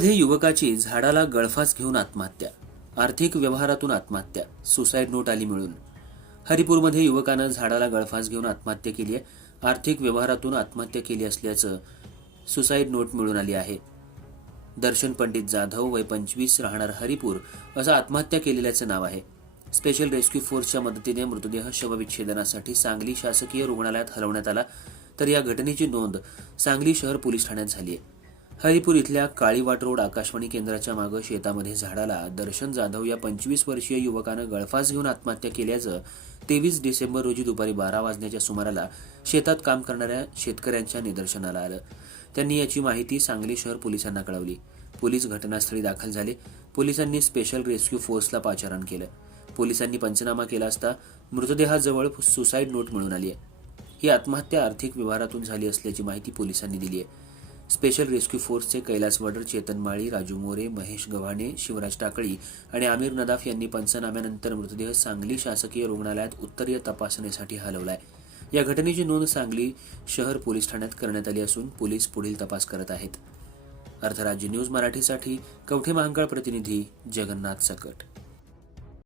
हरिपूरमध्ये युवकाची झाडाला गळफास घेऊन आत्महत्या, आर्थिक व्यवहारातून आत्महत्या, सुसाईड नोट आली मिळून। हरिपूरमध्ये युवकानं झाडाला गळफास घेऊन आत्महत्या केली आहे। आर्थिक व्यवहारातून आत्महत्या केली असल्याचं सुसाईड नोट मिळून आली आहे। दर्शन पंडित जाधव, वय 25, राहणार हरिपूर, असं आत्महत्या केलेल्याचं नाव आहे। स्पेशल रेस्क्यू फोर्सच्या मदतीने मृतदेह शवविच्छेदनासाठी सांगली शासकीय रुग्णालयात हलवण्यात आला, तर या घटनेची नोंद सांगली शहर पोलीस ठाण्यात झाली आहे। हरिपूर इथल्या काळीवाट रोड आकाशवाणी केंद्राच्या मागे शेतामध्ये झाडाला दर्शन जाधव या 25 वर्षीय युवकानं गळफास घेऊन आत्महत्या केल्याचं 23 डिसेंबर रोजी दुपारी 12 वाजण्याच्या सुमाराला शेतात काम करणाऱ्या शेतकऱ्यांच्या निदर्शनाला आलं। त्यांनी याची माहिती सांगली शहर पोलिसांना कळवली। पोलीस घटनास्थळी दाखल झाले। पोलिसांनी स्पेशल रेस्क्यू फोर्सला पाचारण केलं। पोलिसांनी पंचनामा केला असता मृतदेहाजवळ सुसाईड नोट मिळून आली आहे। ही आत्महत्या आर्थिक व्यवहारातून झाली असल्याची माहिती पोलिसांनी दिली आहे। स्पेशल रेस्क्यू फोर्सचे कैलास वडर, चेतन माळी, राजू मोरे, महेश गव्हाणे, शिवराज टाकळी आणि आमिर नदाफ यांनी पंचनाम्यानंतर मृतदेह सांगली शासकीय रुग्णालयात उत्तरीय तपासणीसाठी हलवलाय। या घटनेची नोंद सांगली शहर पोलीस ठाण्यात करण्यात आली असून पोलीस पुढील तपास करत आहेत। अर्थराज्य न्यूज मराठीसाठी कवठे महांकाळ प्रतिनिधी जगन्नाथ सकट।